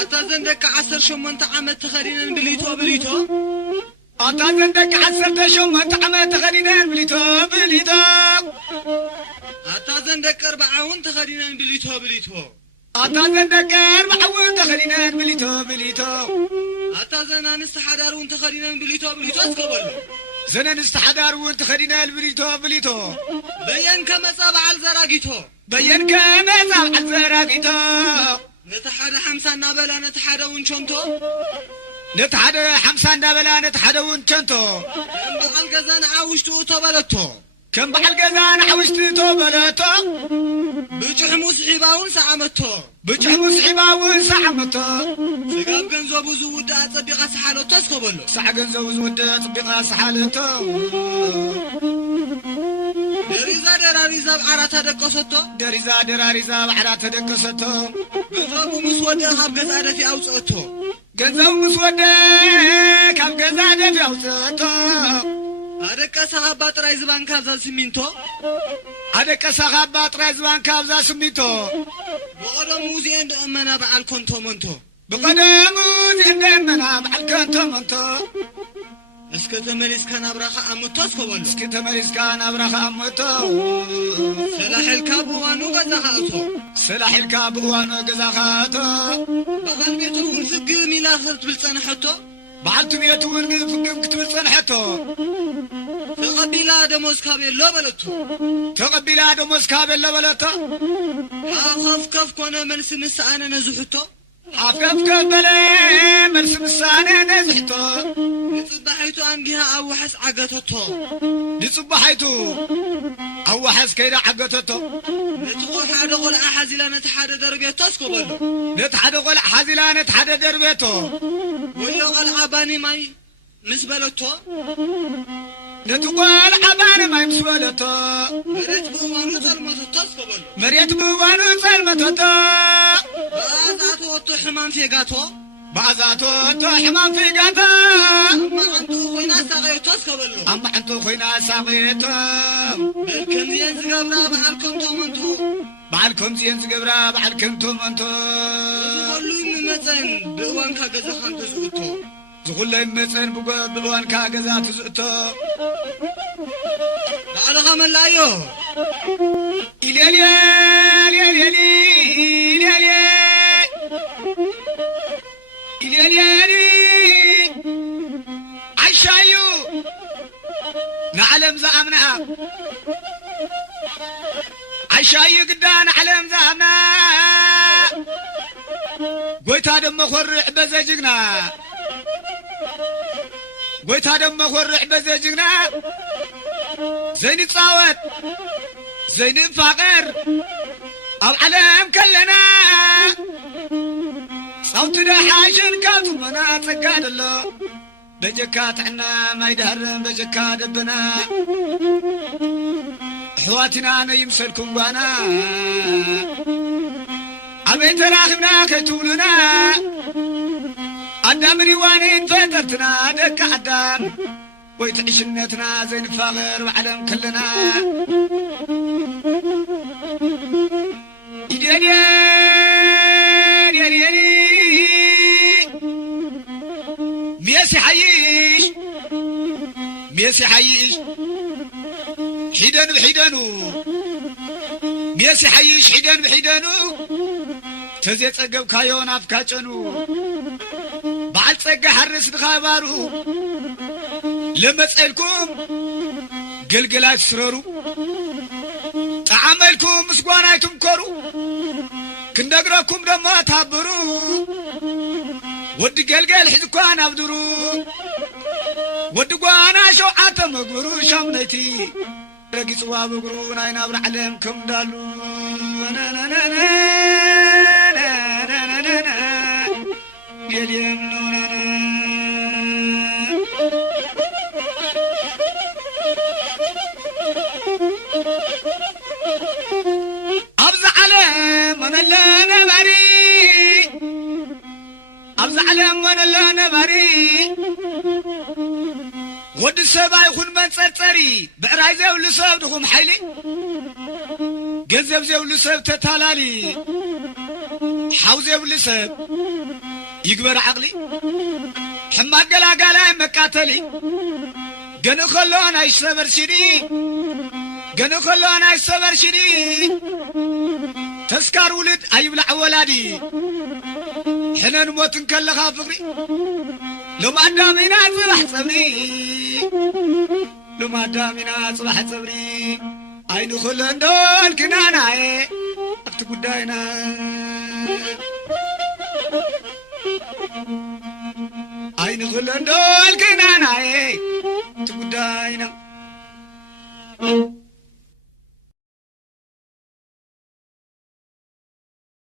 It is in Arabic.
أتازندك 18 عمت تخدينن بليتو أتازندك 18 عمت تخدينن بليتو أتازندك 40 تخدينن بليتو أتازندك 40 تخدينن بليتو أتازنا نستحدارون تخدينن بليتو تقبل زنن استحدارون تخدينن بليتو بين كما صبع الزراقيتو نتحدى 50 نابلا نتحدى ونشنتو نتحدى 50 نابلا نتحدى ونشنتو كم بحال غزان عاوشتو تبلتو بجح مسحباون سعمتو سقاب جنزو زود أصبغ سحالو تسكبلو سع جنزو زود أصبغ سحالتو دراريزا بعرات دقستو دراريزا بعرات دقستو جنزو مسودة خاب غزادتي أوصتو جنزو مسودة خاب غزادتي أوصتو أدك سحابات رايز بانكازا سمينتو بقدم موزين دأمنا بعال كنتو منتو اسكت مليس كان أبرخ أمتو سكبلو سلاح الكاب وانو غزاخاتو بقال بيتو ونفق ميلاخر تبلسان حتو بعلتم يتون فقم كتب صنحته تقبلا دموز كابل لبلته حافظ كف كونه ملس مسانه نزحته نصبحيتو انجها اوحس عقتته اوحس كيدا عقتته نتقول حدا قول احزلا نتحدى دربيته اسكبلو ويا قال عباني ماي مسبلته نتقول عباني ماي مسبلته مريت بوانو ظلمته بعزاتو حمام في قاتا أما عنتو خوينا ساقيتو بعلكم زين زقبرا بعلكم تومنتو زغل يمتن بلوان كاغزات زؤتو بعلها من لايو عشايو نعلم زعمنا عشايو قدان علم زعمنا قويتا دم خرع بزجنا زين تصاوت زين فقر العالم كلنا صوتنا حاجن كاتو منا تقاد الله بجكات عنا ما يدهرن بجكات بنا حواتنا أنا يمسلكم وانا عبيت راخبنا كتولنا عدام ريوانين فترتنا دك عدام ويتعشنتنا زين فاغر وعلم كلنا ميسي حيش حيدان بحيدانو ميسي حيش حيدان بحيدانو تزيت أقب كايون أفكاچنو بعد تسقى حرس بخابارو لما تسألكم قلقلات سررو تعاملكم مسقوانايتم كورو كندقراكم دما تابرو ود قلقل حزكوان أبدرو ود قوانا شو عاتم اقبرو شامنتي رقي صواب اقبرو ناين ابر علمكم دالو أبزع علم من اللي نبري ود السبع يخون من تري بقراي زي ولسب دخوم حيلي جذب زي ولسب تتالالي حوزي بلسب يقبر عقلي حما قلاقالا مقاتلي قنو خلو انا يشتبر شدي قنو خلو انا يشتبر شدي تسكار ولد ايبلع ولادي حنا نموت نكلخا فقري لو ما دامينا صبح صبري لو ما دامينا صبح صبري عينو خلن دول كنانا أبت قداينا عينو خلن دول كنانا أبت قداينا